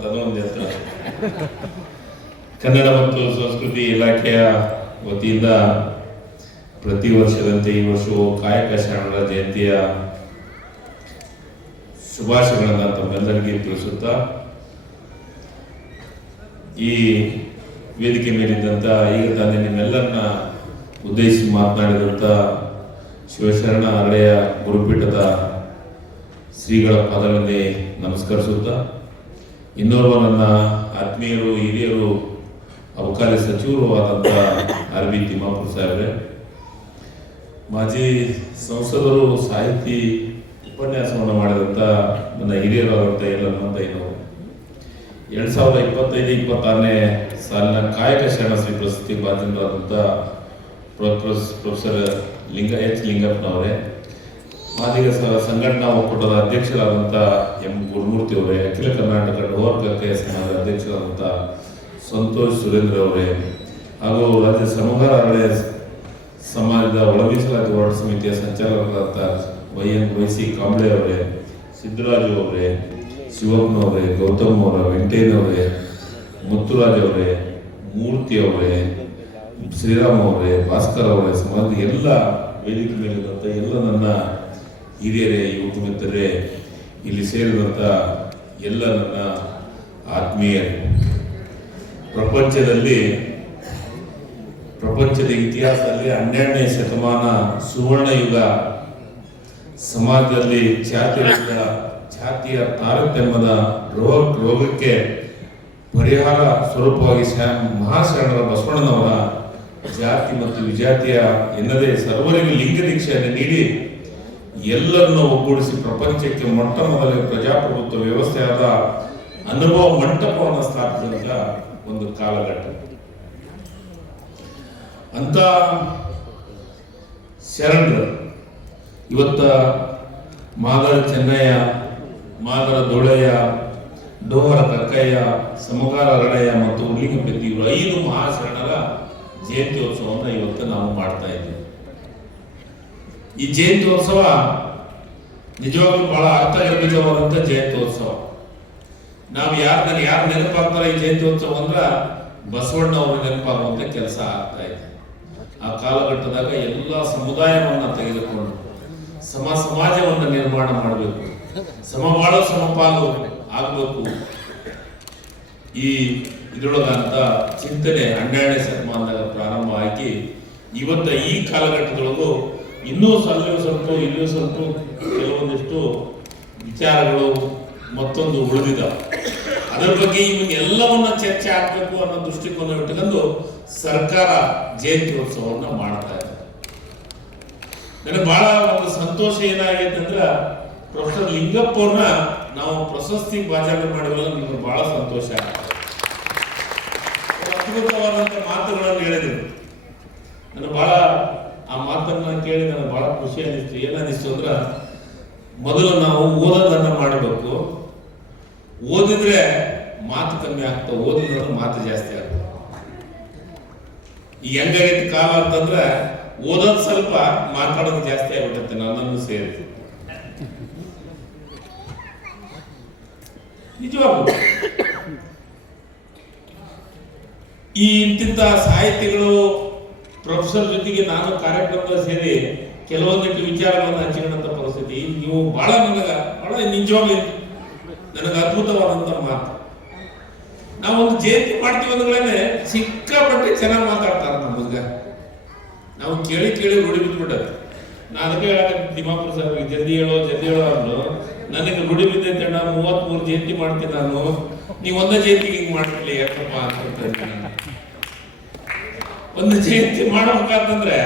ಅಂತನೂ ಒಂದು ಯಂತ್ರ. ಕನ್ನಡ ಮತ್ತು ಸಂಸ್ಕೃತಿ ಇಲಾಖೆಯ ವತಿಯಿಂದ ಪ್ರತಿ ವರ್ಷದಂತೆ ಈ ವರ್ಷವೂ ಕಾಯಕ ಶರಣರ ಜಯಂತಿಯ ಶುಭಾಶಯಗಳನ್ನು ತಮ್ಮೆಲ್ಲರಿಗೆ ತಿಳಿಸುತ್ತಾ, ಈ ವೇದಿಕೆ ಮೇಲಿದ್ದಂಥ ಈಗ ತಾನೇ ನಿಮ್ಮೆಲ್ಲರನ್ನ ಉದ್ದೇಶಿಸಿ ಮಾತನಾಡಿದಂಥ ಶಿವಶರಣ ಹಳೆಯ ಗುರುಪೀಠದ ಶ್ರೀಗಳ ಪಾದಗಳಲ್ಲಿ ನಮಸ್ಕರಿಸುತ್ತಾ, ಇನ್ನೋರ್ವ ನನ್ನ ಆತ್ಮೀಯರು, ಹಿರಿಯರು, ಅಬಕಾರಿ ಸಚಿವರು ಆದಂಥ ಆರ್ ಬಿ ತಿಮ್ಮಾಪುರ ಸಾಹೇಬ್ರೆ, ಮಾಜಿ ಸಂಸದರು, ಸಾಹಿತಿ, ಉಪನ್ಯಾಸವನ್ನು ಮಾಡಿದಂಥ ನನ್ನ ಹಿರಿಯರಾದಂಥ ಎಲ್ಲ ನಮ್ಮದೈನವರು, 2025-26ನೇ ಸಾಲಿನ ಕಾಯಕ ಶರಣ ಶ್ರೀ ಪ್ರಶಸ್ತಿ ಭಾಜನರಾದಂಥ ಪ್ರೊಫೆಸರ್ ಲಿಂಗಪ್ಪನವರೇ, ಮಾದಿಗ ಸಂಘಟನಾ ಒಕ್ಕೂಟದ ಅಧ್ಯಕ್ಷರಾದಂಥ ಎಂ ಗುರುಮೂರ್ತಿ ಅವರೇ, ಅಖಿಲ ಕರ್ನಾಟಕ ಡೋರ್ಕಕ್ಕೆ ಸಮಾಜದ ಅಧ್ಯಕ್ಷರಾದಂಥ ಸಂತೋಷ್ ಸುರೇಂದ್ರ ಅವರೇ, ಹಾಗೂ ರಾಜ್ಯ ಸಮಗಾರ ಹಳೆಯ ಸಮಾಜದ ಒಳ ಮೀಸಲಾತಿ ಹೋರಾಟ ಸಮಿತಿಯ ಸಂಚಾಲಕರಾದಂಥ ವೈ.ಸಿ. ಕಾಂಬ್ಳೆ ಅವರೇ, ಸಿದ್ದರಾಜು ಅವರೇ, ಶಿವಪ್ಪನವರೇ, ಗೌತಮ್ ಅವರ, ವೆಂಕಟೇನವರೇ, ಮುತ್ತುರಾಜ್ ಅವರೇ, ಮೂರ್ತಿ ಅವರೇ, ಶ್ರೀರಾಮ್ ಅವರೇ, ಭಾಸ್ಕರ್ ಅವರೇ, ಸಮಾಜದ ಎಲ್ಲ ವೇದಿಕೆ ಮೇಲಿರುವಂಥ ಎಲ್ಲ ನನ್ನ ಹಿರಿಯರೇ, ಯುವಕ ಮಿತ್ರರೇ, ಇಲ್ಲಿ ಸೇರಿದಂಥ ಎಲ್ಲ ನನ್ನ ಆತ್ಮೀಯರೇ, ಪ್ರಪಂಚದ ಇತಿಹಾಸದಲ್ಲಿ 12ನೇ ಶತಮಾನ ಸುವರ್ಣ ಯುಗ, ಸಮಾಜದಲ್ಲಿ ಜಾತಿಯ ತಾರತಮ್ಯದ ರೋಗಕ್ಕೆ ಪರಿಹಾರ ಸ್ವರೂಪವಾಗಿ ಮಹಾಶರಣರ ಬಸವಣ್ಣನವರ ಜಾತಿ ಮತ್ತು ವಿಜಾತಿಯ ಎನ್ನದೇ ಸರ್ವರಿಗೂ ಲಿಂಗ ದೀಕ್ಷೆಯನ್ನು ನೀಡಿ ಎಲ್ಲರನ್ನು ಒಗ್ಗೂಡಿಸಿ ಪ್ರಪಂಚಕ್ಕೆ ಮೊಟ್ಟ ಮೊದಲ ಪ್ರಜಾಪ್ರಭುತ್ವ ವ್ಯವಸ್ಥೆಯಾದ ಅನುಭವ ಮಂಟಪವನ್ನು ಸ್ಥಾಪಿಸಿದ ಒಂದು ಕಾಲಘಟ್ಟ. ಅಂತ ಶರಣರು ಇವತ್ತ ಮಾದರ ಚೆನ್ನಯ್ಯ, ಮಾದರ ದೊಳೆಯ, ಡೋಹರ ಕಕ್ಕಯ್ಯ, ಸಮಗಾರ ಹರಳಯ್ಯ ಮತ್ತು ಉರ್ಲಿಂಗಪತಿ ಇವರು 5 ಮಹಾಶರಣರ ಜಯಂತ್ಯೋತ್ಸವವನ್ನು ಇವತ್ತು ನಾವು ಮಾಡ್ತಾ ಇದ್ದೀವಿ. ಈ ಜಯಂತ್ಯೋತ್ಸವ ನಿಜವಾಗ್ಲೂ ಬಹಳ ಅರ್ಥಗರ್ಭಿತವಾದಂಥ ಜಯಂತ್ಯೋತ್ಸವ. ನಾವು ಯಾರು ನೆನಪಾಗ್ತಾರೆ ಈ ಜಯಂತ್ಯೋತ್ಸವ ಅಂದ್ರೆ ಬಸವಣ್ಣ ಅವರು ನೆನಪಾಗುವಂತ ಕೆಲಸ ಆಗ್ತಾ ಇದೆ. ಆ ಕಾಲಘಟ್ಟದಾಗ ಎಲ್ಲ ಸಮುದಾಯವನ್ನ ತೆಗೆದುಕೊಂಡು ಸಮಾಜವನ್ನು ನಿರ್ಮಾಣ ಮಾಡಬೇಕು, ಸಮಬಾಳು ಸಮಪಾಲು ಆಗಬೇಕು, ಈ ಇದ್ರೊಳಗಂತ ಚಿಂತನೆ 12ನೇ ಶತಮಾನದಾಗ ಪ್ರಾರಂಭ ಆಗಿ ಇವತ್ತ ಈ ಕಾಲಘಟ್ಟದೊಳಗೂ ಇನ್ನೂ ಸ್ವಲ್ಪ ಕೆಲವೊಂದಿಷ್ಟು ವಿಚಾರಗಳು ಮತ್ತೊಂದು ಉಳಿದಿದ್ದಾವೆ. ಅದರ ಬಗ್ಗೆ ಇವನ್ನೆಲ್ಲವನ್ನ ಚರ್ಚೆ ಆಗಬೇಕು ಅನ್ನೋ ದೃಷ್ಟಿಕೋನ ಇಟ್ಟುಕೊಂಡು ಸರ್ಕಾರ ಜಯಂತ್ಯೋತ್ಸವವನ್ನು ಮಾಡ್ತಾ ಇದೆ. ನನಗೆ ಬಹಳ ಒಂದು ಸಂತೋಷ ಏನಾಗೈತೆ ಅಂದ್ರೆ, ಪ್ರೊಫೆಸರ್ ಲಿಂಗಪ್ಪ ಅವ್ರನ್ನ ನಾವು ಪ್ರಶಸ್ತಿ ಭಾಜನ ಮಾಡಿದ್ರಲ್ಲ, ನಿಮ್ಗೆ ಬಹಳ ಸಂತೋಷ ಆಗುತ್ತೆ. ಅದ್ಭುತವಾದಂಥ ಮಾತುಗಳನ್ನು ಹೇಳಿದ್ರು. ನನಗೆ ಬಹಳ ಆ ಮಾತನ್ನ ಕೇಳಿ ನನಗೆ ಬಹಳ ಖುಷಿ ಅನಿಸ್ತು. ಏನನ್ನಿಸ್ತು ಅಂದ್ರೆ, ಮೊದಲು ನಾವು ಓದೋದನ್ನ ಮಾಡಬೇಕು, ಓದಿದ್ರೆ ಮಾತು ಕಮ್ಮಿ ಆಗ್ತವೆ, ಓದಿದ್ರೆ ಮಾತು ಜಾಸ್ತಿ ಆಗ್ತವೆ. ಈ ಹೆಂಗಾಗೈತಿ ಕಾಲ ಅಂತಂದ್ರೆ, ಓದೋದು ಸ್ವಲ್ಪ ಮಾತಾಡೋದು ಜಾಸ್ತಿ ಆಗ್ಬಿಟ್ಟೆ, ನನ್ನನ್ನು ಸೇರಿ. ನಿಜವಾಗ್ಲು ಈ ಇಂತಿಂತ ಸಾಹಿತಿಗಳು ಪ್ರೊಫೆಸರ್ ಜೊತೆಗೆ ನಾನು ಕಾರ್ಯಕ್ರಮದಲ್ಲಿ ಸೇರಿ ಕೆಲವೊಂದಿಷ್ಟು ವಿಚಾರಗಳನ್ನು ಹಂಚಿಕೊಂಡಂತ ಪರಿಸ್ಥಿತಿ. ನೀವು ಬಹಳ ನಿಜವಾಗ್ಲೂ ನನಗೆ ಅದ್ಭುತವಾದಂತ ಮಾತು. ನಾವು ಒಂದು ಜಯಂತಿ ಮಾಡ್ತೀವಿ ಅಂದ್ಗಳೇ ಸಿಕ್ಕಾಪಟ್ಟೆ ಚೆನ್ನಾಗಿ ಮಾತಾಡ್ತಾರೆ ನಮಗ. ನಾವು ಕೇಳಿ ರೂಢಿ ಬಿದ್ಬಿಟ್ಟೆ. ನಾ ಅದಕ್ಕೆ ಹೇಳಕ್ಕೆ ತಿಮ್ಮಾಪುರ ಸಾಹೇಬ್ರಿಗೆ ಜಲ್ದಿ ಹೇಳೋ ಅಂದ್ರು. ನನಗೆ ರೂಢಿ ಬಿದ್ದೈತೆ, ನಾ 33 ಜಯಂತಿ ಮಾಡ್ತೀನಿ ನಾನು, ನೀವು ಒಂದೇ ಜಯಂತಿಗೆ ಹಿಂಗೆ ಮಾಡ್ತಿಲ್ಲ ಯಾಕಪ್ಪ ಅಂತ. ಒಂದು ಜಯಂತಿ ಮಾಡ್ಬೇಕಂತಂದ್ರೆ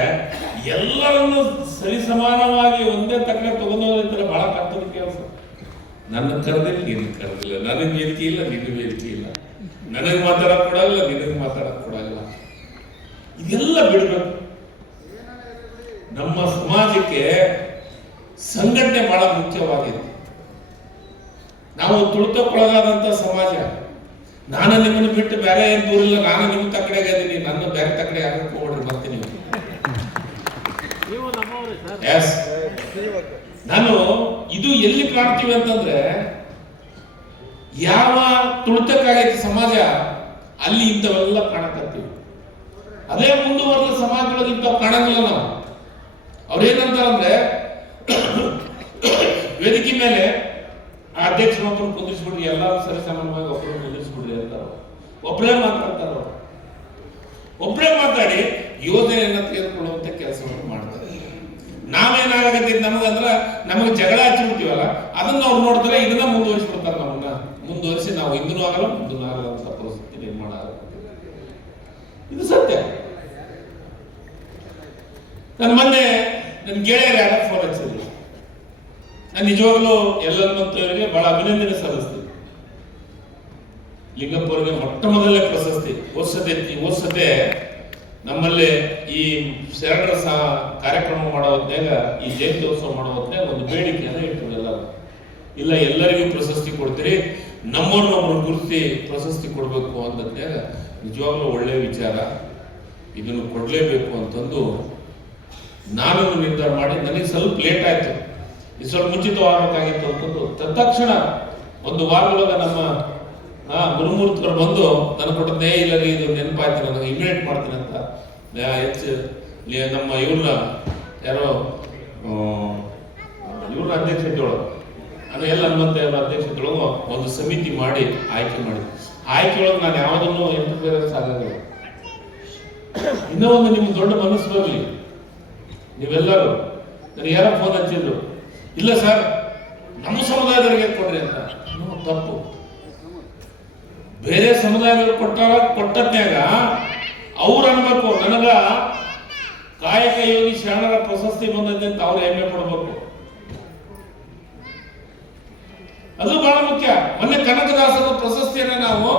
ಎಲ್ಲರನ್ನು ಸರಿಸಮಾನವಾಗಿ ಒಂದೇ ತಕ್ಕ ತಗೊಂಡೋದ್ರೆ ಬಹಳ ಕಷ್ಟದ ಕೆಲಸ. ನನ್ನ ಕರೆದಿಲ್ಲ, ನಿನಗೆ ಕರೆದಿಲ್ಲ, ನನಗೆ ವೇದಿಕೆ ಇಲ್ಲ, ನಿನಗೆ ವೇದಿಕೆ ಇಲ್ಲ, ನನಗೆ ಮಾತಾಡಕ್ ಕೊಡಲ್ಲ, ನಿನಗೆ ಮಾತಾಡಕ್ ಕೊಡಲ್ಲ. ಇದೆಲ್ಲ ಬಿಡ್ಬೇಕು. ನಮ್ಮ ಸಮಾಜಕ್ಕೆ ಸಂಘಟನೆ ಬಹಳ ಮುಖ್ಯವಾಗಿದೆ. ನಾವು ತುಳಿತಕ್ಕೊಳಗಾದಂತ ಸಮಾಜ. ನಾನು ನಿಮ್ಮನ್ನು ಬಿಟ್ಟು ಬೇರೆ ಏನ್ ದೂರಿಲ್ಲ, ನಾನು ನಿಮ್ಮ ತಕ್ಕಡೆಗೆ ಇದೀನಿ, ನನ್ನ ಬೇರೆ ತಕ್ಕಡೆ ಆಗಕ್ಕೆ ಹೋಗ್ರಿ ಮತ್ತೆ ನೀವು. ನಾನು ಇದು ಎಲ್ಲಿ ಕಾಣ್ತೀವಿ ಅಂತಂದ್ರೆ, ಯಾವ ತುಳಿತಕ್ಕಾಗೈತಿ ಸಮಾಜ ಅಲ್ಲಿ ಇಂಥವೆಲ್ಲ ಕಾಣಕತ್ತೀವಿ. ಅದೇ ಮುಂದುವರೆದ ಸಮಾಜದೊಳಗೆ ಇಂಥವು ಕಾಣಂಗಿಲ್ಲ ನಾವು. ಅವ್ರೇನಂತಾರಂದ್ರೆ ವೇದಿಕೆ ಮೇಲೆ ಆ ಅಧ್ಯಕ್ಷರೊಬ್ಬರು ಕುಂದಿಸ್ಬಿಡ್ರಿ, ಎಲ್ಲರೂ ಸರಿ ಸಮಾನವಾಗಿ ಒಬ್ಬರು ಕುಂದಿಸ್ಬಿಡ್ರಿ ಅಂತಾರ. ಒಬ್ಬರೇ ಮಾತಾಡ್ತಾರ. ಒಬ್ಬರೇ ಮಾತಾಡಿ ಯೋಜನೆಯನ್ನ ತೆಗೆದುಕೊಳ್ಳುವಂತ ಕೆಲಸವನ್ನು ಮಾಡ್ತಾರೆ. ನಾವೇನಾಗತ್ತೆ ನಮಗಂದ್ರ ನಮಗೆ ಜಗಳ ಹಚ್ಚಿಬಿಡ್ತೀವಲ್ಲ, ಅದನ್ನ ಅವ್ರು ನೋಡಿದ್ರೆ ಇದನ್ನ ಮುಂದುವರಿಸ್ಬಿಡ್ತಾರೆ. ನಮ್ಮನ್ನ ಮುಂದುವರಿಸಿ ನಾವು ಹಿಂದೂ ಆಗಲ್ಲ ಮುಂದೂ ಆಗಲ್ಲ ಅಂತ ಪರಿಸ್ಥಿತಿ ನಿರ್ಮಾಣ ಆಗುತ್ತೆ. ಇದು ಸತ್ಯ. ನನ್ನ ಮೊನ್ನೆ ನನ್ನ ಗೆಳೆಯರು ಯಾರ ಫೋನ್ ಹಚ್ಚಿದ್ರು. ನಾನು ನಿಜವಾಗ್ಲೂ ಎಲ್ಲರನ್ನವರಿಗೆ ಬಹಳ ಅಭಿನಂದನೆ ಸಲ್ಲಿಸ್ತೀನಿ. ಲಿಂಗಪ್ಪವರಿಗೆ ಮೊಟ್ಟ ಮೊದಲನೇ ಪ್ರಶಸ್ತಿ ಓದ್ಸತೆ ನಮ್ಮಲ್ಲಿ ಈ ಶರಣರ ಕಾರ್ಯಕ್ರಮ ಮಾಡೋ ಹೊತ್ನಾಗ, ಈ ಜಯಂತ್ಯೋತ್ಸವ ಮಾಡೋ ಹೊತ್ನಾಗ ಒಂದು ಬೇಡಿಕೆಯನ್ನು ಇಟ್ಟರು ಎಲ್ಲರೂ. ಇಲ್ಲ, ಎಲ್ಲರಿಗೂ ಪ್ರಶಸ್ತಿ ಕೊಡ್ತೀರಿ, ನಮ್ಮನ್ನೊಬ್ರು ಗುರುತಿ ಪ್ರಶಸ್ತಿ ಕೊಡಬೇಕು ಅಂದಾಗ ನಿಜವಾಗ್ಲೂ ಒಳ್ಳೆಯ ವಿಚಾರ, ಇದನ್ನು ಕೊಡಲೇಬೇಕು ಅಂತಂದು ನಾನು ನಿರ್ಧಾರ ಮಾಡಿ. ನನಗೆ ಸ್ವಲ್ಪ ಲೇಟ್ ಆಯ್ತು, ಇದು ಸ್ವಲ್ಪ ಮುಂಚಿತವಾಗಬೇಕಾಗಿತ್ತು ಅಂತಂದು ತತ್ಕ್ಷಣ ಒಂದು ವಾರದೊಳಗೆ ನಮ್ಮ ಗುರುಮೂರ್ತರು ಬಂದು ನನಗೆ ಕೊಟ್ಟದ್ದೇ ಇಲ್ಲ, ಇದು ನೆನಪಾಯ್ತು, ನನಗೆ ಇಮಿಡಿಯೇಟ್ ಮಾಡ್ತೀನಿ ಅಂತ ನಮ್ಮ ಇವ್ರನ್ನ ಯಾರೋ ಇವ್ರ ಅಧ್ಯಕ್ಷತೆಯೊಳಗೆ ಅದು ಎಲ್ಲ ಹನುಮಂತ ಅವರ ಅಧ್ಯಕ್ಷತೆಯೊಳಗೆ ಒಂದು ಸಮಿತಿ ಮಾಡಿ ಆಯ್ಕೆ ಮಾಡಿದ್ವಿ. ಆಯ್ಕೆಯೊಳಗೆ ನಾನು ಯಾವುದನ್ನು ಇಂಟರ್ಫಿಯರೆನ್ಸ್ ಆಗಂಗಿಲ್ಲ. ಇನ್ನೂ ಒಂದು ನಿಮ್ಗೆ ದೊಡ್ಡ ಮನಸ್ಸು ಬರಲಿ, ನೀವೆಲ್ಲರೂ ನನಗೆ ಯಾರೋ ಫೋನ್ ಹಚ್ಚಿದ್ರು, ಇಲ್ಲ ಸರ್ ನಮ್ಮ ಸಮುದಾಯದವರಿಗೆ ಕೊಡ್ರಿ ಅಂತ. ತಪ್ಪು. ಬೇರೆ ಸಮುದಾಯದವ್ರಿಗೆ ಕೊಟ್ಟದ್ನಾಗ ಅವ್ರು ಅನ್ಬೇಕು ನನಗ ಕಾಯಕ ಯೋಗಿ ಶರಣರ ಪ್ರಶಸ್ತಿ ಬಂದದ್ದೆ ಅಂತ ಅವ್ರು ಹೆಮ್ಮೆ ಪಡ್ಬೇಕು. ಅದು ಬಹಳ ಮುಖ್ಯ. ಮೊನ್ನೆ ಕನಕದಾಸರ ಪ್ರಶಸ್ತಿಯನ್ನ ನಾವು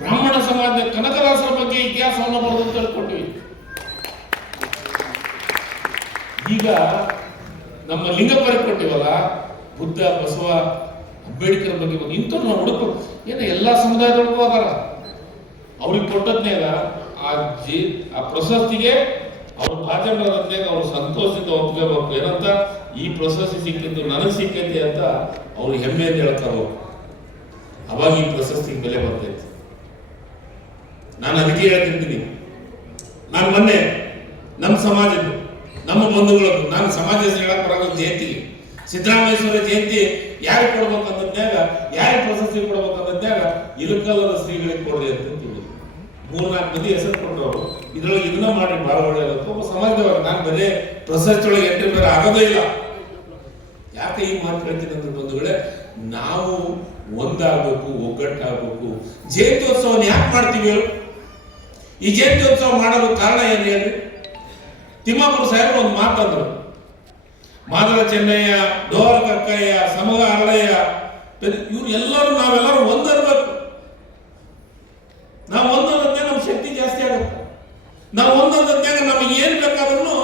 ಬ್ರಾಹ್ಮಣ ಸಮಾಜ ಕನಕದಾಸರ ಬಗ್ಗೆ ಇತಿಹಾಸವನ್ನು ಬರೆದು ತಿಳ್ಕೊಟ್ಟಿವಿ. ಈಗ ನಮ್ಮ ಲಿಂಗಪ್ಪರಿಗೆ ಕೊಟ್ಟಿವಲ್ಲ, ಬುದ್ಧ, ಬಸವ, ಅಂಬೇಡ್ಕರ್ ಬಗ್ಗೆ ಇಂಥವ್ರು ನಾವು ಹುಡುಕಬೇಕು. ಏನು ಎಲ್ಲಾ ಸಮುದಾಯದೊಳಗೂ ಅದಾರ. ಅವ್ರಿಗೆ ಕೊಟ್ಟದ್ನಾಗ ಆ ಪ್ರಶಸ್ತಿಗೆ ಅವ್ರು ಭಾಜನರಾದ್ಮೇಲೆ ಅವ್ರು ಸಂತೋಷದಿಂದ ಒಪ್ಕೋಬೇಕು. ಏನಂತ, ಈ ಪ್ರಶಸ್ತಿ ಸಿಕ್ಕಿದ್ದು ನನಗೆ ಸಿಕ್ಕೈತಿ ಅಂತ ಅವ್ರು ಹೆಮ್ಮೆಯಿಂದ ಹೇಳ್ಕೋಬೇಕು. ಅವಾಗ ಈ ಪ್ರಶಸ್ತಿಗೆ ಬೆಲೆ ಬರ್ತೈತಿ. ನಾನು ಅದಕ್ಕೆ ಹೇಳ್ತಿರ್ತೀನಿ, ನಾನು ಮೊನ್ನೆ ನಮ್ಮ ಸಮಾಜದ್ದು ನಮ್ಮ ಬಂಧುಗಳದ್ದು ನಾನು ಸಮಾಜ ಹೇಳಕ್ ಬರೋ ಜಯಂತಿಗೆ ಸಿದ್ದರಾಮೇಶ್ವರ ಜಯಂತಿ ಯಾರಿಗೆ ಕೊಡ್ಬೇಕಂತದ್ನಾಗ, ಯಾರಿಗೆ ಪ್ರಶಸ್ತಿ ಕೊಡ್ಬೇಕಂತದ್ನಾಗ ಇಲಕಲ್ಲದ ಶ್ರೀಗಳಿಗೆ ಕೊಡ್ರಿ ಅಂತ ತಿಳಿದ್ರು. 3-4 ಮಂದಿ ಹೆಸರು ಕೊಟ್ಟರು. ಇದ್ರೊಳಗೆ ಇದನ್ನ ಮಾಡಿ ಬಹಳ ಒಳ್ಳೆಯದು. ಒಬ್ಬ ಸಮಾಜದವಾಗ ನಾನು ಬರೀ ಪ್ರಶಸ್ತಿ ಒಳಗೆ ಎಂಟ್ರಿ ಬೇರೆ ಆಗೋದೇ ಇಲ್ಲ. ಯಾಕೆ ಈ ಮಾತು ಹೇಳ್ತೀನಿ ಅಂದ್ರೆ ಬಂಧುಗಳೇ, ನಾವು ಒಂದಾಗಬೇಕು, ಒಗ್ಗಟ್ಟಾಗಬೇಕು. ಜಯಂತ್ಯೋತ್ಸವನ ಯಾಕೆ ಮಾಡ್ತೀವಿ ಹೇಳು? ಈ ಜಯಂತ್ಯೋತ್ಸವ ಮಾಡೋದು ಕಾರಣ ಏನು ಹೇಳಿ? ತಿಮ್ಮಾಪುರ ಸಾಹೇಬರು ಒಂದು ಮಾತಂದ್ರು, ಮಾದರ ಚೆನ್ನಯ್ಯ, ಡೋರ ಕಕ್ಕಯ್ಯ, ಸಮಗ ಅರಳಯ್ಯ, ಇವ್ರು ಎಲ್ಲರೂ ನಾವೆಲ್ಲರೂ ಒಂದರ್ಬೇಕು. ನಾವು ಒಂದೊಂದೇ ನಮ್ಮ ಶಕ್ತಿ ಜಾಸ್ತಿ ಆಗುತ್ತೆ. ನಾವು ಒಂದೊಂದಾಗ ನಮಗೆ ಏನ್ ಬೇಕಾದ್ರೂ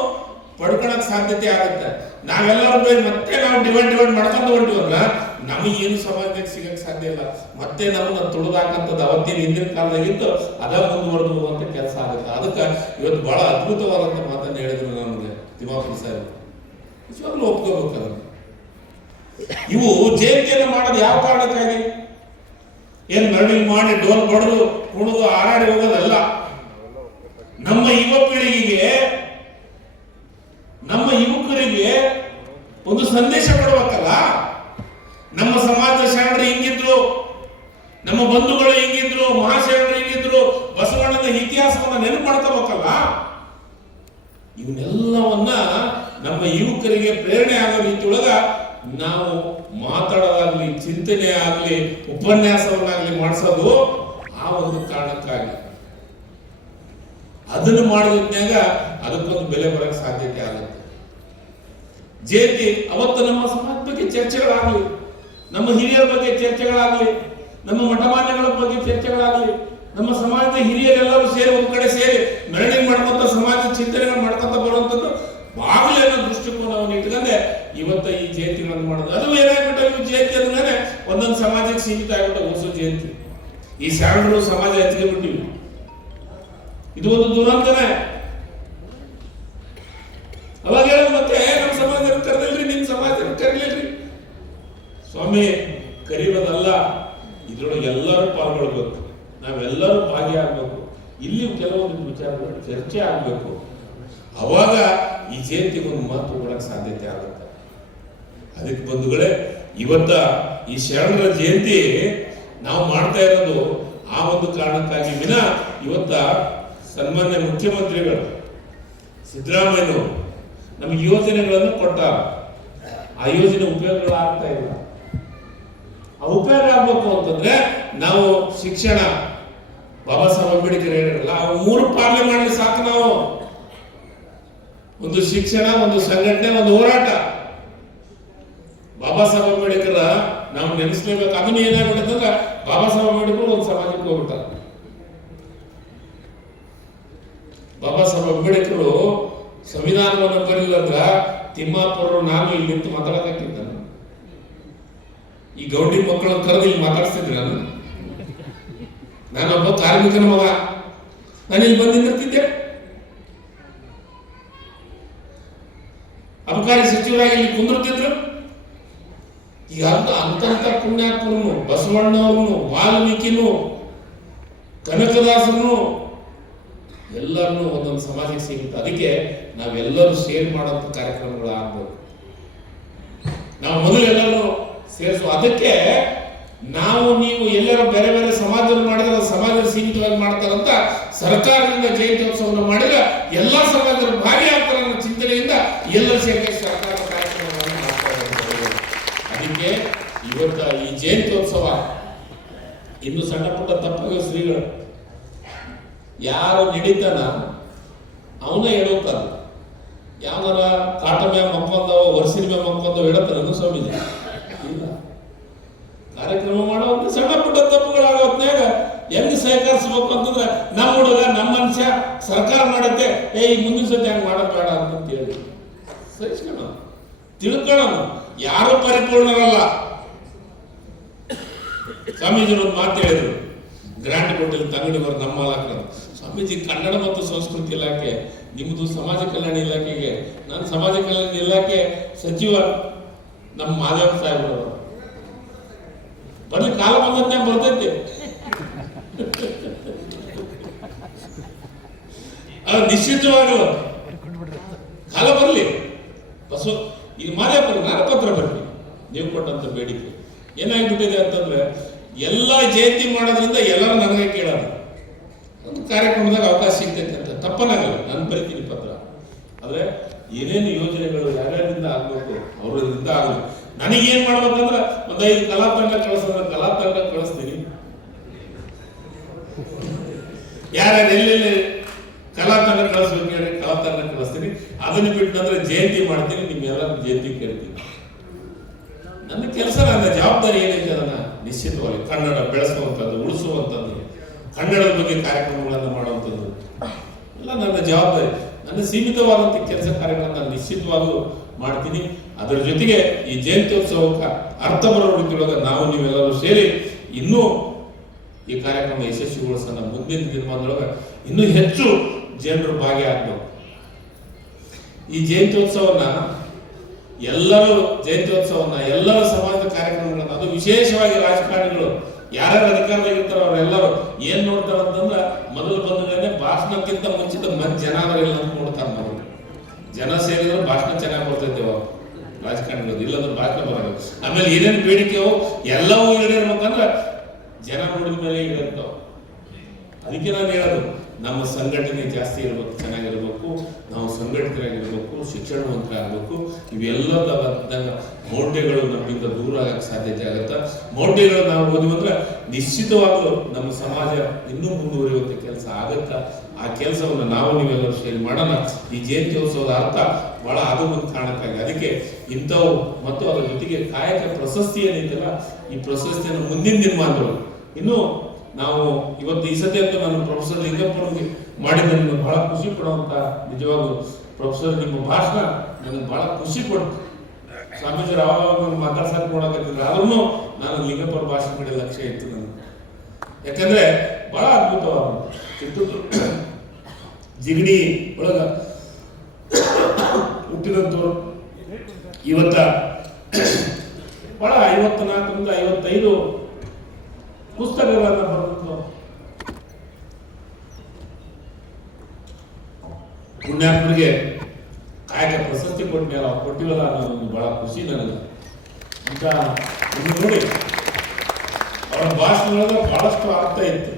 ಪಡ್ಕೊಳಕ್ ಸಾಧ್ಯತೆ ಆಗುತ್ತೆ. ನಾವೆಲ್ಲರೂ ಮತ್ತೆ ನಾವು ಡಿವೈಡ್ ಮಾಡ್ಕೊಂಡು ಹೊಂಟಿವಲ್ಲ, ನಮಗೇನು ಸಮಾಜಕ್ಕೆ ಸಿಗಕ್ ಸಾಧ್ಯ ಇಲ್ಲ. ಮತ್ತೆ ನಮ್ಮನ್ನ ತುಳಿದಾಕಂಥದ್ದು ಅವತ್ತಿನ ಹಿಂದಿನ ಕಾಲದಾಗಿತ್ತು, ಅದ ಮುಂದುವರೆದು ಹೋಗುವಂತ ಕೆಲಸ ಆಗುತ್ತೆ. ಅದಕ್ಕೆ ಇವತ್ತು ಬಹಳ ಅದ್ಭುತವಾದಂತ ಮಾತನ್ನ ಹೇಳಿದ್ರು ನಮಗೆ ತಿಮ್ಮಾಪುರ ಸಾಹೇಬ್. ನಿಜವಾಗ್ಲೂ ಒಪ್ಕೋಬೇಕು. ಇವು ಜಯಂತಿಯನ್ನು ಮಾಡೋದು ಯಾವ ಕಾರಣಕ್ಕಾಗಿ? ಏನ್ ಮೆರವಣಿಗೆ ಮಾಡಿ ಡೋಲ್ ಬಡದು ಕುಣಿದು ಹಾರಾಡಿ ಹೋಗೋದಲ್ಲ. ನಮ್ಮ ಯುವಕರಿಗೆ ಒಂದು ಸಂದೇಶ ಕೊಡಬೇಕಲ್ಲ. ನಮ್ಮ ಸಮಾಜದ ಶರಣರು ಹಿಂಗಿದ್ರು, ನಮ್ಮ ಬಂಧುಗಳು ಹಿಂಗಿದ್ರು, ಮಹಾಶರಣರು ಹಿಂಗಿದ್ರು, ಬಸವಣ್ಣನ ಇತಿಹಾಸವನ್ನ ನೆನಪು ಮಾಡ್ಕೋಬೇಕಲ್ಲ. ಇವನ್ನೆಲ್ಲವನ್ನ ನಮ್ಮ ಯುವಕರಿಗೆ ಪ್ರೇರಣೆ ಆಗೋ ರೀತಿಯೊಳಗ ನಾವು ಮಾತಾಡೋದಾಗ್ಲಿ, ಚಿಂತನೆ ಆಗ್ಲಿ, ಉಪನ್ಯಾಸವನ್ನಾಗ್ಲಿ ಮಾಡಿಸೋದು ಆ ಒಂದು ಕಾರಣಕ್ಕಾಗಿ. ಅದನ್ನು ಮಾಡೋದ್ನಾಗ ಅದಕ್ಕೊಂದು ಬೆಲೆ ಬರಕ್ಕೆ ಸಾಧ್ಯತೆ ಆಗುತ್ತೆ. ಜಯಂತಿ ಅವತ್ತು ನಮ್ಮ ಸಮಾಜ ಬಗ್ಗೆ ಚರ್ಚೆಗಳಾಗ್ಲಿ, ನಮ್ಮ ಹಿರಿಯರ ಬಗ್ಗೆ ಚರ್ಚೆಗಳಾಗ್ಲಿ, ನಮ್ಮ ಮಠಮಾನ್ಯಗಳ ಬಗ್ಗೆ ಚರ್ಚೆಗಳಾಗ್ಲಿ, ನಮ್ಮ ಸಮಾಜದ ಹಿರಿಯರೆಲ್ಲರೂ ಸೇರಿ ಒಂದ್ ಕಡೆ ಸೇರಿ ಮೆರವಣಿಗೆ ಮಾಡ್ಕೊಂತ ಸಮಾಜದ ಚಿಂತನೆಗಳು ಮಾಡ್ಕೊಂತ ಬರುವಂತದ್ದು ಬಾಗಿಲು ಅನ್ನೋ ದೃಷ್ಟಿಕೋನವನ್ನು ಇಟ್ಕೊಂಡೆ ಇವತ್ತ ಈ ಜಯಂತಿಗಳನ್ನು ಮಾಡೋದು. ಅದು ಏನಾಗ್ಬಿಟ್ಟು ಜಯಂತಿ ಅಂದ್ಮೇಲೆ ಒಂದೊಂದು ಸಮಾಜಕ್ಕೆ ಸೀಮಿತ ಆಗ್ಬಿಟ್ಟು ಹೊಸ ಜಯಂತಿ. ಈ ಶರಣರು ಸಮಾಜ ಹಚ್ಕೊಂಡ್ಬಿಟ್ಟಿವಿ. ಇದು ಒಂದು ದುರಂತನೇ. ಅವಾಗ ಹೇಳೋದು ಮತ್ತೆ ನಮ್ಮ ಸಮಾಜದಲ್ಲಿ ಕರೆದಿಲ್ರಿ, ನಿಮ್ ಸಮಾಜದಲ್ಲಿ ಕರೀಲಿಲ್ರಿ. ಸ್ವಾಮಿ, ಕರೀರೋದಲ್ಲ, ಇದು ಇದ್ರೊಳಗೆ ಎಲ್ಲರೂ ಪಾಲ್ಗೊಳ್ಬೇಕು, ನಾವೆಲ್ಲರೂ ಭಾಗಿಯಾಗಬೇಕು. ಇಲ್ಲಿ ಕೆಲವೊಂದು ವಿಚಾರಗಳು ಚರ್ಚೆ ಆಗಬೇಕು. ಅವಾಗ ಈ ಜಯಂತಿಗೆ ಒಂದು ಮಹತ್ವ ಕೊಡಕ್ಕೆ ಸಾಧ್ಯತೆ ಆಗುತ್ತೆ. ಅದಕ್ಕೆ ಬಂಧುಗಳೇ, ಇವತ್ತ ಈ ಶರಣರ ಜಯಂತಿ ನಾವು ಮಾಡ್ತಾ ಇರೋದು ಆ ಒಂದು ಕಾರಣಕ್ಕಾಗಿ ವಿನ ಇವತ್ತ ಸನ್ಮಾನ್ಯ ಮುಖ್ಯಮಂತ್ರಿಗಳು ಸಿದ್ದರಾಮಯ್ಯನವರು ನಮಗೆ ಯೋಜನೆಗಳನ್ನು ಕೊಟ್ಟ, ಆ ಯೋಜನೆ ಉಪಯೋಗಗಳು ಆಗ್ತಾ ಇಲ್ಲ. ಆ ಉಪಯೋಗ ಆಗ್ಬೇಕು ಅಂತಂದ್ರೆ ನಾವು ಶಿಕ್ಷಣ, ಬಾಬಾ ಸಾಹೇಬ್ ಅಂಬೇಡ್ಕರ್ ಹೇಳಿರಲ್ಲ, ಅವು 3 ಪಾಲನೆ ಮಾಡಲಿ ಸಾಕು. ನಾವು ಒಂದು ಶಿಕ್ಷಣ, ಒಂದು ಸಂಘಟನೆ, ಒಂದು ಹೋರಾಟ. ಬಾಬಾ ಸಾಹೇಬ್ ಅಂಬೇಡ್ಕರ್ ನಾವು ನೆನೆಸ್ಲೇಬೇಕು. ಅದನ್ನು ಏನಾಗ್ಬಿಟ್ಟಂದ್ರೆ ಬಾಬಾ ಸಾಹೇಬ್ ಅಂಬೇಡ್ಕರ್ ಒಂದು ಸಮಾಜಕ್ಕೆ ಹೋಗ್ಬಿಟ್ಟಾರೆ. ಬಾಬಾ ಸಾಹೇಬ್ ಅಂಬೇಡ್ಕರ್ ಸಂವಿಧಾನವನ್ನು ಬರೀಲಂದ್ರ ತಿಮ್ಮಾಪುರ ನಾನು ಇಲ್ಲಿ ನಿಂತು ಮಾತಾಡಕ್ಕಿದ್ದ, ಈ ಗೌಂಡಿ ಮಕ್ಕಳನ್ನು ಕರೆದು ಇಲ್ಲಿ ಮಾತಾಡ್ತಿದ್ದೆ. ನಾನೊಬ್ಬ ಕಾರ್ಮಿಕನ ಮಗ, ನಾನು ಇಲ್ಲಿ ಬಂದು ನಿಂತಿದ್ದೆ. ಅಬಕಾರಿ ಸಚಿವರಾಗಿ ಇಲ್ಲಿ ಕುಂದಿರ್ತಿದ್ರು. ಈಗ ಅಂತ ಪುಣ್ಯಾತ್ಮರನ್ನು, ಬಸವಣ್ಣವ್ರನ್ನು, ವಾಲ್ಮೀಕಿನು, ಕನಕದಾಸರನ್ನು ಎಲ್ಲರನ್ನು ಒಂದೊಂದು ಸಮಾಜಕ್ಕೆ ಸಿಗುತ್ತೆ. ಅದಕ್ಕೆ ನಾವೆಲ್ಲರೂ ಶೇರ್ ಮಾಡುವಂತ ಕಾರ್ಯಕ್ರಮಗಳು ಆಗ್ಬೇಕು. ನಾವು ಮೊದಲು ಎಲ್ಲರೂ ಸೇರಿಸುವ. ಅದಕ್ಕೆ ನಾವು ನೀವು ಎಲ್ಲರ ಬೇರೆ ಬೇರೆ ಸಮಾಜವನ್ನು ಮಾಡಿದ್ರೆ ಸಮಾಜ ಸೀಮಿತವಾಗಿ ಮಾಡ್ತಾರಂತ ಸರ್ಕಾರದಿಂದ ಜಯಂತ್ಯೋತ್ಸವವನ್ನು ಮಾಡಿದ್ರೆ ಎಲ್ಲಾ ಸಮಾಜರು ಭಾಗಿಯಾಗ್ತಾರೆ ಅನ್ನೋ ಚಿಂತನೆಯಿಂದ ಎಲ್ಲರೂ ಸೇರಿ ಸರ್ಕಾರ ಕಾರ್ಯಕ್ರಮವನ್ನು ಮಾಡ್ತಾ ಇದ್ದಾರೆ. ಅದಕ್ಕೆ ಇವತ್ತ ಈ ಜಯಂತ್ಯೋತ್ಸವ ಇನ್ನು ಸಣ್ಣ ಪುಟ್ಟ ತಪ್ಪಾಗ ಶ್ರೀಗಳು ಯಾರು ನಡೀತಾನ ಅವನ ಹೇಳುತ್ತಾನ. ಯಾವನಾರ ಕಾಟ ಮ್ಯಾಗ ಮಕ್ಕೊಂದವ, ವರ್ಷಿನ ಮ್ಯಾಗ ಮಕ್ಕೊಂದವ ಹೇಳತ್ತಾನ ಸ್ವಾಮೀಜಿ? ಇಲ್ಲ. ಕಾರ್ಯಕ್ರಮ ಮಾಡುವಂತ ಸಣ್ಣ ಪುಟ್ಟ ತಪ್ಪುಗಳಾಗೋತ್ನಾಗ ಹೆಂಗ್ ಸಹಕರಿಸ್ಬೇಕು ಅಂತಂದ್ರೆ ನಮ್ಮ ಹುಡುಗ, ನಮ್ಮ ಮನುಷ್ಯ, ಸರ್ಕಾರ ಮಾಡುತ್ತೆ, ಈ ಮುಂದಿನ ಸತಿ ಹಂಗೆ ಮಾಡೋದು ಬೇಡ ಅಂತ ಹೇಳಿ ಸಹಿಸ್ಕೊಳ್ಳೋಣ, ತಿಳ್ಕೊಳ್ಳೋಣ. ಯಾರು ಪರಿಪೂರ್ಣರಲ್ಲ. ಸ್ವಾಮೀಜಿನ ಒಂದು ಮಾತು ಹೇಳಿದ್ರು, ಗ್ರಾಂಟ್ ಕೊಟ್ಟಿಲ್ಲ ತಂಗಡಿಗರು ನಮ್ಮ ಮಾಲಕರು. ಸ್ವಾಮೀಜಿ, ಕನ್ನಡ ಮತ್ತು ಸಂಸ್ಕೃತಿ ಇಲಾಖೆ ನಿಮ್ಮದು, ಸಮಾಜ ಕಲ್ಯಾಣ ಇಲಾಖೆಗೆ ನಾನು ಸಮಾಜ ಕಲ್ಯಾಣ ಇಲಾಖೆ ಸಚಿವ ನಮ್ಮ ಮಾದೇವ ಸಾಹೇಬ್ರವರು ಬರ್ಲಿ, ಕಾಲ ಬಂದಂತೆ ಬರ್ತೈತಿ. ನಿಶ್ಚಿತವಾಗಲು ಕಾಲ ಬರಲಿ. ಬಸವ ಈಗ ಮಾದೇವ ನಾನು ಪತ್ರ ಬರ್ತೀನಿ, ನೀವು ಕೊಟ್ಟಂತ ಬೇಡಿಕೆ ಏನಾಗ್ಬಿಟ್ಟಿದೆ ಅಂತಂದ್ರೆ ಎಲ್ಲ ಜಯಂತಿ ಮಾಡೋದ್ರಿಂದ ಎಲ್ಲರೂ ನನಗೆ ಕೇಳೋದು. ಒಂದು ಕಾರ್ಯಕ್ರಮದಾಗ ಅವಕಾಶ ಸಿಗ್ತೈತೆ ಅಂತ ತಪ್ಪನಾಗಲ್ಲ, ನಾನು ಬರೀತೀನಿ ಪತ್ರ. ಆದ್ರೆ ಏನೇನು ಯೋಜನೆಗಳು ಯಾರ್ಯಾರಿಂದ ಆಗ್ಬೇಕು ಅವರಿಂದ ಆಗಲಿ. ನನಗೇನ್ ಮಾಡ್ಬೇಕಂದ್ರೆ ಒಂದು 5 ಕಲಾತಂಡ ಕಳಿಸೋದ್ರೆ ಕಲಾತಂಡ ಕಳಿಸ್ತೀನಿ. ಯಾರ್ಯಾರು ಎಲ್ಲೆಲ್ಲಿ ಕಲಾತಂಡ ಕಳಿಸ್ಬೇಕು ಹೇಳಿ ಕಲಾತಂಡ ಕಳಿಸ್ತೀನಿ. ಅದನ್ನ ಬಿಟ್ಟಂದ್ರೆ ಜಯಂತಿ ಮಾಡ್ತೀನಿ, ನಿಮ್ಮೆಲ್ಲರೂ ಜಯಂತಿ ಕೇಳ್ತೀನಿ. ನನ್ನ ಕೆಲಸ, ನನ್ನ ಜವಾಬ್ದಾರಿ ಏನೈತೆ ಅದನ್ನ ನಿಶ್ಚಿತವಾಗಿ ಕನ್ನಡ ಬೆಳೆಸುವಂಥದ್ದು, ಉಳಿಸುವಂಥದ್ದು, ಕನ್ನಡದ ಬಗ್ಗೆ ಕಾರ್ಯಕ್ರಮಗಳನ್ನು ಮಾಡುವಂಥದ್ದು ಎಲ್ಲ ನನ್ನ ಜವಾಬ್ದಾರಿ. ನನ್ನ ಸೀಮಿತವಾದಂಥ ಕೆಲಸ ಕಾರ್ಯಗಳನ್ನು ನಾನು ನಿಶ್ಚಿತವಾಗೂ ಮಾಡ್ತೀನಿ. ಅದರ ಜೊತೆಗೆ ಈ ಜಯಂತ್ಯೋತ್ಸವಕ್ಕೆ ಅರ್ಥ ಬರೋ ರೀತಿಯೊಳಗೆ ನಾವು ನೀವೆಲ್ಲರೂ ಸೇರಿ ಇನ್ನೂ ಈ ಕಾರ್ಯಕ್ರಮ ಯಶಸ್ವಿಗೊಳಿಸೋಣ. ಮುಂದಿನ ದಿನಮಾನದೊಳಗೆ ಇನ್ನೂ ಹೆಚ್ಚು ಜನರು ಭಾಗಿಯಾಗಬೇಕು. ಈ ಜಯಂತ್ಯೋತ್ಸವನ ಎಲ್ಲರೂ ಎಲ್ಲರ ಸಮಾಜದ ಕಾರ್ಯಕ್ರಮಗಳನ್ನು, ಅದು ವಿಶೇಷವಾಗಿ ರಾಜಕಾರಣಿಗಳು ಯಾರ್ಯಾರು ಅಧಿಕಾರದಾಗಿರ್ತಾರೋ ಅವರೆಲ್ಲರೂ ಏನ್ ನೋಡ್ತಾರ ಅಂತಂದ್ರೆ ಮೊದಲು ಬಂದ ಭಾಷಣಕ್ಕಿಂತ ಮುಂಚಿತ ಜನ ಅಂತ ನೋಡ್ತಾರೆ. ಮೊದಲು ಜನ ಸೇರಿದ್ರೆ ಭಾಷಣ ಚೆನ್ನಾಗಿ ಬರ್ತೈತೆ ರಾಜಕಾರಣಿಗಳು, ಇಲ್ಲಂದ್ರೆ ಭಾಷಣ ಬರೋದು. ಆಮೇಲೆ ಏನೇನು ಬೇಡಿಕೆವು ಎಲ್ಲವೂ ಈಡೇರ್ಬೇಕಂದ್ರೆ ಜನ ನೋಡಿದ ಮೇಲೆ ಈಡೇರ್ತಾವ. ಅದಕ್ಕೆ ನಾನು ಹೇಳೋದು, ನಮ್ಮ ಸಂಘಟನೆ ಜಾಸ್ತಿ ಇರಬೇಕು, ಚೆನ್ನಾಗಿರ್ಬೇಕು, ನಾವು ಸಂಘಟಿತರಾಗಿರ್ಬೇಕು, ಶಿಕ್ಷಣವಂತರಾಗಬೇಕು. ಇವೆಲ್ಲದ ಮೌಢ್ಯಗಳು ನಮ್ಮಿಂದ ದೂರ ಆಗಕ್ಕೆ ಸಾಧ್ಯತೆ ಆಗುತ್ತೆ. ಮೌಢ್ಯಗಳು ನಾವು ಓದಿವಂದ್ರೆ ನಿಶ್ಚಿತವಾಗಲೂ ನಮ್ಮ ಸಮಾಜ ಇನ್ನೂ ಮುಂದುವರಿಯುವಂಥ ಕೆಲಸ ಆಗುತ್ತಾ. ಆ ಕೆಲಸವನ್ನು ನಾವು ನೀವೆಲ್ಲರೂ ಶೇರ್ ಮಾಡೋಣ. ಈ ಜಯಂತ್ಯೋತ್ಸವದ ಅರ್ಥ ಬಹಳ ಅದು ಒಂದು ಕಾರಣಕ್ಕಾಗಿ. ಅದಕ್ಕೆ ಇಂಥವು ಮತ್ತು ಅದರ ಜೊತೆಗೆ ಕಾಯಕ ಪ್ರಶಸ್ತಿ ಏನೈತಲ್ಲ, ಈ ಪ್ರಶಸ್ತಿಯನ್ನು ಮುಂದಿನ ದಿನಮಾನಗಳು ಇನ್ನು ನಾವು ಇವತ್ತು ಈ ಸತಿ ಅಂತ ನಾನು ಪ್ರೊಫೆಸರ್ ಲಿಂಗಪ್ಪನಿಗೆ ಮಾಡಿದ ನನಗೆ ಬಹಳ ಖುಷಿ ಪಡುವಂತ, ನಿಜವಾಗ್ಲೂ ಪ್ರೊಫೆಸರ್ ನಿಮ್ಮ ಭಾಷಣ ನನಗೆ ಬಹಳ ಖುಷಿ ಕೊಡ್ತು. ಸ್ವಾಮೀಜಿ ಅವಾಗ ಮಾತಾಡ್ಸಕ್ ನೋಡಕತ್ತಿದ್ರು, ಆದ್ರೂ ನಾನು ಲಿಂಗಪ್ಪರ ಭಾಷಣ ಕಡೆ ಲಕ್ಷ್ಯ ಇತ್ತು ನನಗೆ. ಯಾಕಂದ್ರೆ ಬಹಳ ಅದ್ಭುತವಾದ ಚಿತ್ರದುರ್ಗ ಜಿಗಣಿ ಒಳಗ ಹುಟ್ಟಿದಂಥವ್ರು ಇವತ್ತ ಬಹಳ 54 55 ಪುಣ್ಯಾತ್ಮರಿಗೆ ಕಾಯಕ ಪ್ರಶಸ್ತಿ ಕೊಟ್ಟಿಲ್ಲ ಕೊಟ್ಟಿವಲ್ಲ ಅನ್ನೋದು ಬಹಳ ಖುಷಿ ನನಗೆ ಅಂತ ಇನ್ನು ನೋಡಿ ಅವರ ಭಾಷಣದೊಳಗೆ ಬಹಳಷ್ಟು ಅರ್ಥ ಇತ್ತು.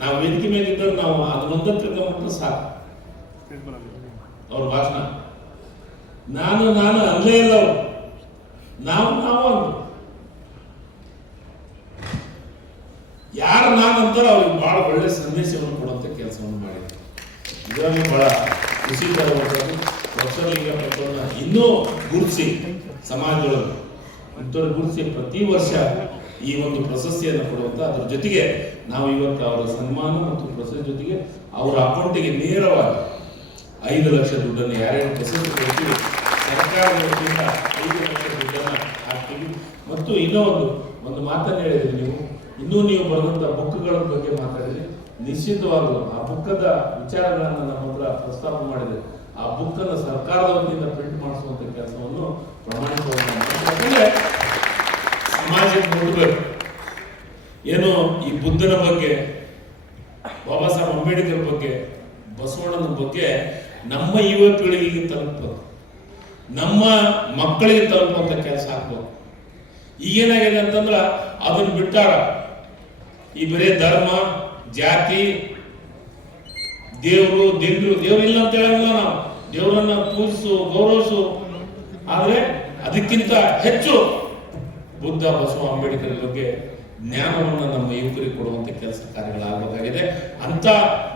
ನಾವು ವೇದಿಕೆ ಮೇಲೆ ಇದ್ದರು ನಾವು ಅದನ್ನೊಂದ ತಿಳ್ಕೊಂಡ್ಬಿಟ್ರೆ ಸಾಕು. ಅವ್ರ ಭಾಷಣ ನಾನು ಅಲ್ಲೇ ಇಲ್ಲ, ಅವರು ನಾವು ಅಂದ್ರು. ಯಾರು ನಾನು ಅಂತಾರೋ ಅವ್ರಿಗೆ ಬಹಳ ಒಳ್ಳೆ ಸಂದೇಶವನ್ನು ಕೊಡುವಂತ ಕೆಲಸವನ್ನು ಮಾಡಿದ್ರು. ಇದರಲ್ಲಿ ಬಹಳ ಖುಷಿ ತರುವಂಥದ್ದು. ಪ್ರೊಫೆಸರ್ ಲಿಂಗಪ್ಪನ ಇನ್ನೂ ಗುರುತಿಸಿ ಸಮಾಜದೊಳಗೆ ಇಂಥವ್ರು ಗುರುತಿಸಿ ಪ್ರತಿ ವರ್ಷ ಈ ಒಂದು ಪ್ರಶಸ್ತಿಯನ್ನು ಕೊಡುವಂತ, ಅದ್ರ ಜೊತೆಗೆ ನಾವು ಇವತ್ತು ಅವರ ಸನ್ಮಾನ ಮತ್ತು ಪ್ರಶಸ್ತಿ ಜೊತೆಗೆ ಅವರ ಅಕೌಂಟಿಗೆ ನೇರವಾಗಿ 5 ಲಕ್ಷ ದುಡ್ಡನ್ನು ಯಾರ್ಯಾರು ಪ್ರಶಸ್ತಿ ಕೊಡ್ತೀವಿ ಸರ್ಕಾರದ ವತಿಯಿಂದ 5 ಲಕ್ಷ ದುಡ್ಡನ್ನು ಹಾಕ್ತೀವಿ. ಮತ್ತು ಇನ್ನೂ ಒಂದು ಮಾತನ್ನು ಹೇಳಿದ್ರಿ ನೀವು ಬರೆದಂಥ ಬುಕ್ಗಳ ಬಗ್ಗೆ ಮಾತಾಡಿದ್ರಿ. ನಿಶ್ಚಿತವಾಗಲೂ ಆ ಬುಕ್ಕದ ವಿಚಾರಗಳನ್ನು ನಮ್ಮ ಹತ್ರ ಪ್ರಸ್ತಾಪ ಮಾಡಿದೆ. ಆ ಬುಕ್ಕನ್ನು ಸರ್ಕಾರದ ವತಿಯಿಂದ ಪ್ರಿಂಟ್ ಮಾಡಿಸುವಂತ ಕೆಲಸವನ್ನು ಪ್ರಾಮಾಣಿಕವಾಗಿ ಯಾಕಂದ್ರೆ ಸಮಾಜಕ್ಕೆ ನೋಡಬೇಕು. ಏನು ಈ ಬುದ್ಧನ ಬಗ್ಗೆ, ಬಾಬಾ ಸಾಹೇಬ್ ಅಂಬೇಡ್ಕರ್ ಬಗ್ಗೆ, ಬಸವಣ್ಣನ ಬಗ್ಗೆ ನಮ್ಮ ಯುವ ಪೀಳಿಗೆಗೆ ತಲುಪಬೇಕು, ನಮ್ಮ ಮಕ್ಕಳಿಗೆ ತಲುಪುವಂತ ಕೆಲಸ ಆಗ್ಬೇಕು. ಈಗೇನಾಗಿದೆ ಅಂತಂದ್ರ ಅದನ್ನ ಬಿಟ್ಟಾರ. ಈ ಬರೇ ಧರ್ಮ, ಜಾತಿ, ದೇವರು ಇಲ್ಲ ಅಂತ ಹೇಳಂಗಿಲ್ಲ ನಾವು. ದೇವರನ್ನ ಪೂಜಿಸು, ಗೌರವಿಸು, ಆದ್ರೆ ಅದಕ್ಕಿಂತ ಹೆಚ್ಚು ಬುದ್ಧ, ಬಸವ, ಅಂಬೇಡ್ಕರ್ ಬಗ್ಗೆ ಜ್ಞಾನವನ್ನು ನಮ್ಮ ಯುವಕರಿಗೆ ಕೊಡುವಂತ ಕೆಲಸ ಕಾರ್ಯಗಳಾಗಬೇಕಾಗಿದೆ. ಅಂತ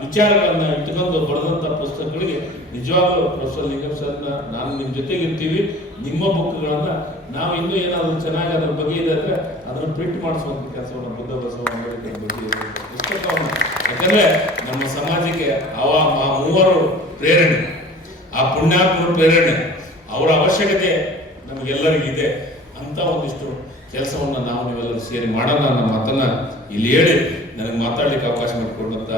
ವಿಚಾರಗಳನ್ನ ಇಟ್ಟುಕೊಂಡು ಬರೆದಂತ ಪುಸ್ತಕಗಳಿಗೆ ನಿಜವಾಗ್ಲೂ ಪ್ರೊಫೆಸರ್ ಲಿಂಗಪ್ಪ ಸರ್ನ ನಾನು ನಿಮ್ಮ ಜೊತೆಗೆ ಇರ್ತೀವಿ. ನಿಮ್ಮ ಬುಕ್ಗಳನ್ನ ನಾವು ಇನ್ನೂ ಏನಾದರೂ ಚೆನ್ನಾಗಿ ಅದ್ರ ಬಗ್ಗೆ ಇದೆ ಅಂದ್ರೆ ಅದನ್ನು ಪ್ರಿಂಟ್ ಮಾಡಿಸುವಂತ ಕೆಲಸವನ್ನು ಬುದ್ಧ, ಬಸವ, ಅಂಬೇಡ್ಕರ್ ಬಗ್ಗೆ ಪುಸ್ತಕವನ್ನು, ಯಾಕಂದ್ರೆ ನಮ್ಮ ಸಮಾಜಕ್ಕೆ ಆ ಮೂವರು ಪ್ರೇರಣೆ, ಆ ಪುಣ್ಯಾತ್ಮರ ಪ್ರೇರಣೆ, ಅವರ ಅವಶ್ಯಕತೆ ನಮಗೆಲ್ಲರಿಗಿದೆ. ಅಂತ ಒಂದಿಷ್ಟು ಕೆಲಸವನ್ನು ನೀವೆಲ್ಲರೂ ಸೇರಿ ಮಾಡೋಣ ಅನ್ನೋ ಮಾತನ್ನ ಇಲ್ಲಿ ಹೇಳಿ ನನಗೆ ಮಾತಾಡ್ಲಿಕ್ಕೆ ಅವಕಾಶ ಮಾಡಿಕೊಡುವಂತ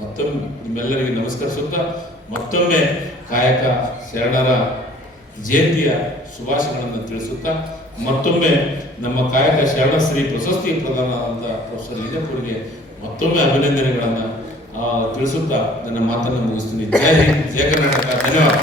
ಮತ್ತೊಮ್ಮೆ ನಿಮ್ಮೆಲ್ಲರಿಗೆ ನಮಸ್ಕರಿಸುತ್ತಾ, ಮತ್ತೊಮ್ಮೆ ಕಾಯಕ ಶರಣರ ಜಯಂತಿಯ ಶುಭಾಶಯಗಳನ್ನು ತಿಳಿಸುತ್ತಾ, ಮತ್ತೊಮ್ಮೆ ನಮ್ಮ ಕಾಯಕ ಶರಣಶ್ರೀ ಪ್ರಶಸ್ತಿ ಪ್ರದಾನ ಆದಂತ ಪ್ರೊಫೆಸರ್ ಲಿಂಗಪ್ಪರಿಗೆ ಮತ್ತೊಮ್ಮೆ ಅಭಿನಂದನೆಗಳನ್ನ ತಿಳಿಸುತ್ತಾ ನನ್ನ ಮಾತನ್ನು ಮುಗಿಸ್ತೀನಿ. ಜೈ ಹಿಂದ್, ಜಯ ಕರ್ನಾಟಕ. ಧನ್ಯವಾದ.